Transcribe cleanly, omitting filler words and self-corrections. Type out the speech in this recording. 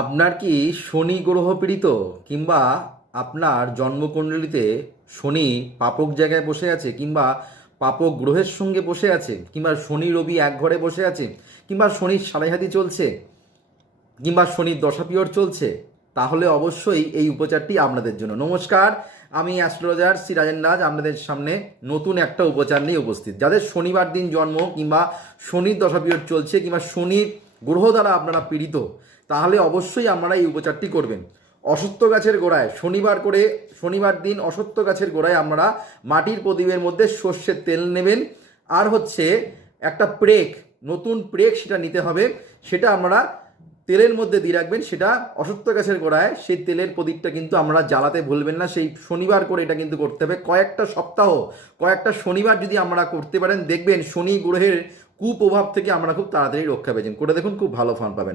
আপনার কি শনি গ্রহ পীড়িত, কিংবা আপনার জন্মকুণ্ডলিতে শনি পাপক জায়গায় বসে আছে, কিংবা পাপক গ্রহের সঙ্গে বসে আছে, কিংবা শনি রবি এক ঘরে বসে আছে, কিংবা শনির সাড়েহাতি চলছে, কিংবা শনির দশা পিরিয়ড চলছে? তাহলে অবশ্যই এই উপচারটি আপনাদের জন্য। নমস্কার, আমি অ্যাস্ট্রোলজার শ্রী রাজেন রাজ আপনাদের সামনে নতুন একটা উপচার নিয়ে উপস্থিত। যাদের শনিবার দিন জন্ম, কিংবা শনির দশা পিরিয়ড চলছে, কিংবা শনির গ্রহ দ্বারা আপনারা পীড়িত, তাহলে অবশ্যই আপনারা এই উপচারটি করবেন। অশ্বত্থ গাছের গোড়ায় শনিবার দিন অশ্বত্থ গাছের গোড়ায় আপনারা মাটির প্রদীপের মধ্যে সর্ষের তেল নেবেন, আর হচ্ছে একটা প্রেক, নতুন প্রেক সেটা নিতে হবে। সেটা আপনারা তেলের মধ্যে দিয়ে রাখবেন, সেটা অশ্বত্থ গাছের গোড়ায়। সেই তেলের প্রদীপটা কিন্তু আমরা জ্বালাতে ভুলবেন না। সেই শনিবার করে এটা কিন্তু করতে হবে। কয়েকটা শনিবার যদি আমরা করতে পারেন, দেখবেন শনি গ্রহের কুপ্রভাব থেকে আমরা খুব তাড়াতাড়ি রক্ষা পেয়েছেন। করে দেখুন, খুব ভালো ফল পাবেন।